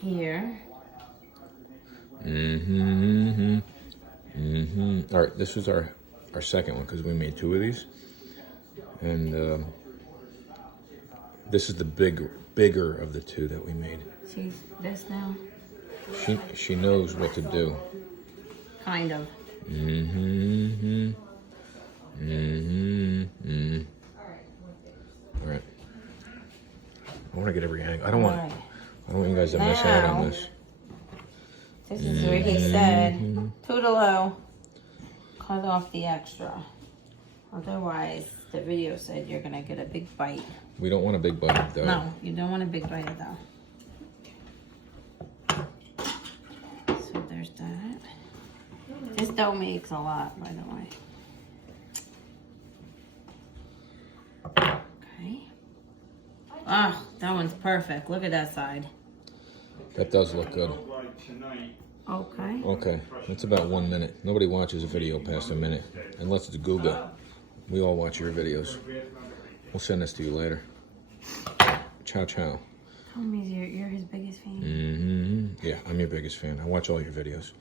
here. All right, this was our second one because we made 2 of these, and this is the bigger of the 2 that we made. See this now? She knows what to do. Kind of. All right. I want to get every angle. I don't want you guys to miss out on this. This is where he said, toodaloo, cut off the extra. Otherwise, the video said you're going to get a big bite. We don't want a big bite, though. No, you don't want a big bite, though. So there's that. This dough makes a lot, by the way. Okay. Ah, that one's perfect. Look at that side. That does look good. Okay. Okay, that's about 1 minute. Nobody watches a video past a minute, unless it's Guga. We all watch your videos. We'll send this to you later. Ciao, ciao. Tell me you're his biggest fan. Yeah, I'm your biggest fan. I watch all your videos.